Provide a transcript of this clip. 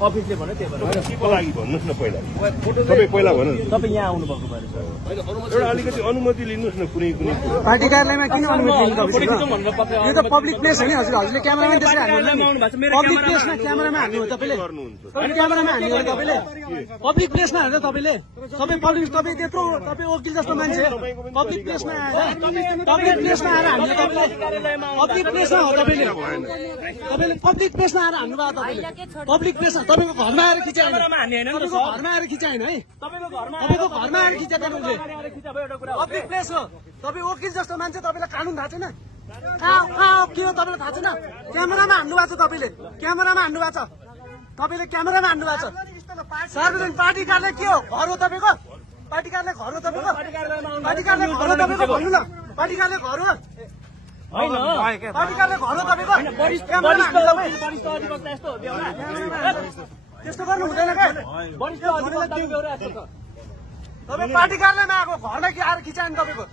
अफिसले भन्यो त्यही भएर केको लागि भन्नुहोस् न पहिला तपाईँ पहिला भन्नु तपाईँ यहाँ आउनु भएको भएर एउटा अलिकति अनुमति लिनुहोस् न कुनै कुनै पार्टी कार्यालयमा किन अनुमति लिनु तपाईँ यो त पब्लिक प्लेस हो नि हजुर हजुरले क्यामेरामा त्यसरी हाल्नु पब्लिक प्लेसमा क्यामेरामा हाल्नु हो तपाईँले क्यामेरामा हाल्नु हो तपाईँले पब्लिक प्लेसमा हाल्छ तपाईँले तपाईँ त्यत्रो तपाईँ वकिल जस्तो मान्छे पब्लिक प्लेसमा आएर हाल्नु तपाईँले पब्लिक प्लेसमा हो तपाईँले पब्लिक प्लेसमा आएर हान्नु भयो तपाईँले पब्लिक प्लेसमा तपाईँको घरमा आएर खिचाएन तपाईँको घरमा आएर खिचाएन है तपाईँको घरमा आएर खिचाएको पब्लिक प्लेस हो तपाईँ वकिल जस्तो मान्छे तपाईँलाई कानुन थाहा छैन कहाँ के हो तपाईँलाई थाहा छैन क्यामेरामा हान्नु भएको छ तपाईँले क्यामेरामा हान्नु भएको छ तपाईँले क्यामेरामा हान्नु भएको छ सार्वजनिक पार्टी कार्यालय के हो घर हो तपाईँको पार्टी कार्यालय घर हो तपाईँको पार्टी कार्यालय घर हो तपाईँको भन्नु न पार्टी कार्यालय घर हो पार्टी कार्यालय घर हो तपाईँको त्यस्तो गर्नु हुँदैन क्या तपाईँ पार्टी कार्यालयमा आएको घरमा के आएर खिचायो नि तपाईँको